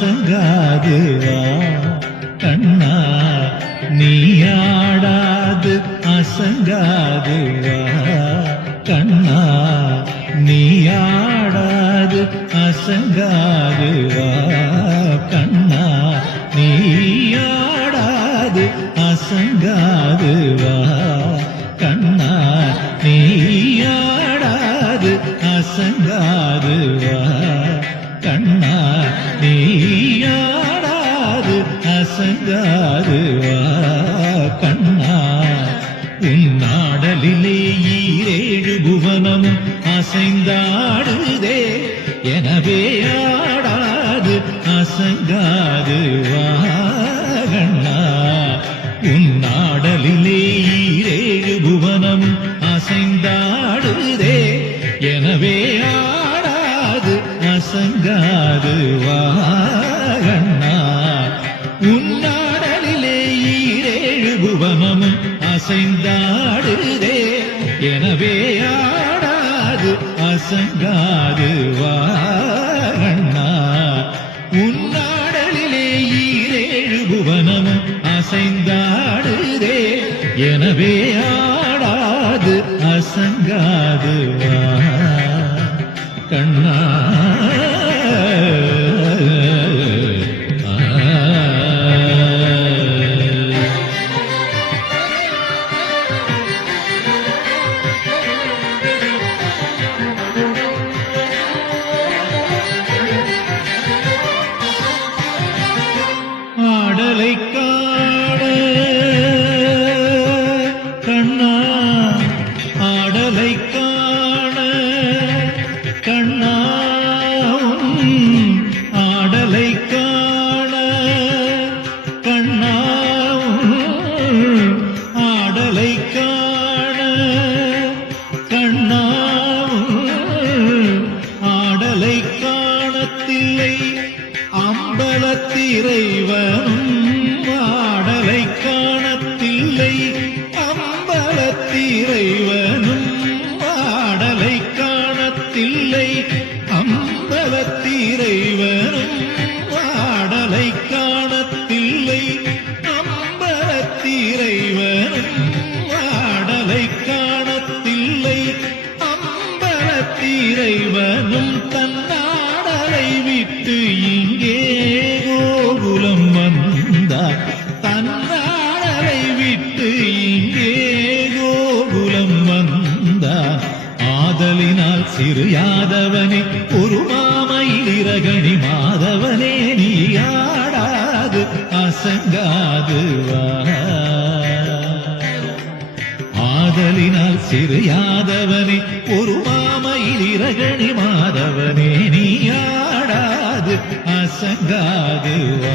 அசங்காது வா கண்ணா நீயாடாது அசங்காது வா கண்ணா நீயாடாது அசங்காது வா கண்ணா நீயாடாது அசங்காது வா கண்ணா நீயாடாது அசங்காது வா கண்ணா நீயாடாது அசங்காது வா கண்ணா உன்னாடலிலே ஈரேழு புவனமும் அசைந்தாடுதே எனவே ஆடாது அசங்காது வா கண்ணா உன்னாடலிலே ஈரேழு புவனமும் அசைந்தாடுதே எனவே ஆடாது அசங்காது வா கண்ணா உன்னாடலிலே ஈரேழு புவனமும் அசைந்தாடுதே எனவே ஆடாது அசங்காது வா கண்ணா உன்னாடலிலே ஈரேழு புவனமும் அசைந்தாடுதே எனவே ஆடாது அசங்காது வா கண்ணா ஆடலை காண கண்ணா ஆடலை காண கண்ணா ஆடலை காண கண்ணா ஆடலை காண கண்ணா ஆடலை காணத்தில்லை அம்பலத்திரைவனும் ஆடலை காணத்தில்லை அம்பலத்திரைவனும் ஆடலை காணத்தில்லை அம்பலத்திரைவனும் ஆடலை காணத்தில்லை அம்பலத்திரைவனும் ஆடலை காணத்தில்லை அம்பலத்திரைவனும் தன்னாடலை விட்டு இங்கே கோகுலம் வந்தார் தன்னாடலை விட்டு இங்கே கோகுலம் வந்தார் ஆதலினால் சிறு யாதவனே ஒரு மாமயிலிரகணி மாதவனே நீ ஆடாது அசங்காது வா ஆதலினால் சிறு யாதவனே ஒரு மாமயிலிரகணி மாதவனே நீ ஆடாது அசங்காது வா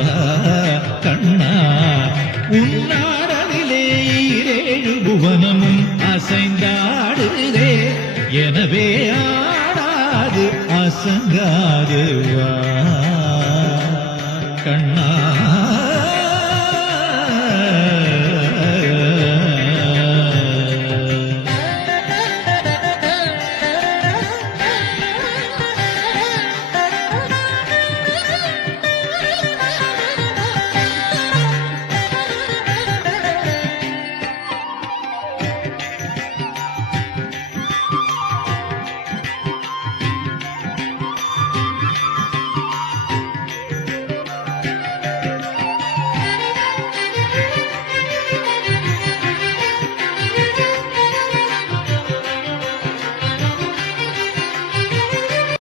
கண்ணா உன்னாடலிலே ஈரேழு புவனமும் அசைந்தாடுதே எனவே ஆடாது அசங்காது வா கண்ணா